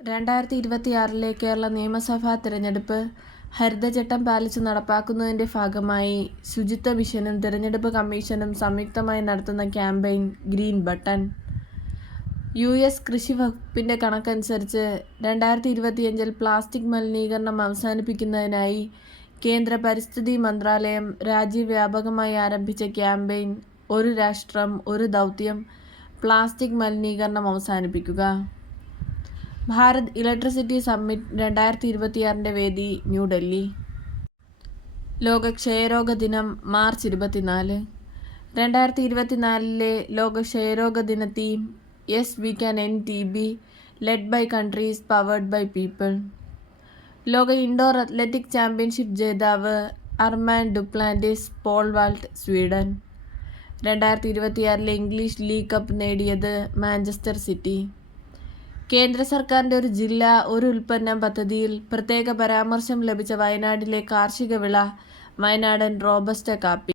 2026 കേരള നിയമസഭാ തിരഞ്ഞെടുപ്പ് ഹരിതചട്ടം പാലിച്ച് നടപ്പാക്കുന്നതിന്റെ ഭാഗമായി ശുചിത്വ മിഷനും തിരഞ്ഞെടുപ്പ് കമ്മീഷനും സംയുക്തമായി നടത്തുന്ന ക്യാമ്പയിൻ ഗ്രീൻ ബട്ടൺ. യു.എസ്. കൃഷി വകുപ്പിന്റെ കണക്കനുസരിച്ച് 2025 പ്ലാസ്റ്റിക് മലിനീകരണം അവസാനിപ്പിക്കുന്നതിനായി കേന്ദ്ര പരിസ്ഥിതി മന്ത്രാലയം രാജ്യവ്യാപകമായി ആരംഭിച്ച ക്യാമ്പയിൻ ഒരു രാഷ്ട്രം ഒരു ദൗത്യം പ്ലാസ്റ്റിക് മലിനീകരണം അവസാനിപ്പിക്കുക. ഭാരത് ഇലക്ട്രിസിറ്റി സമ്മിറ്റ് 2026 വേദി ന്യൂഡൽഹി. ലോക ക്ഷയരോഗ ദിനം മാർച്ച് 24. 2024 ലോക ക്ഷയരോഗ ദിന theme yes we can end TB led by countries powered by people. ലോക ഇൻഡോർ അത്ലറ്റിക് ചാമ്പ്യൻഷിപ്പ് ജേതാവ് Armand Duplantis pole vault, Sweden. 2026 English league cup നേടിയത് മാഞ്ചസ്റ്റർ സിറ്റി. കേന്ദ്ര സർക്കാരിന്റെ ഒരു ജില്ല ഒരു ഉൽപ്പന്നം പദ്ധതിയിൽ പ്രത്യേക പരാമർശം ലഭിച്ച വയനാട്ടിലെ കാർഷിക വിള വയനാടൻ റോബസ്റ്റ കാപ്പി.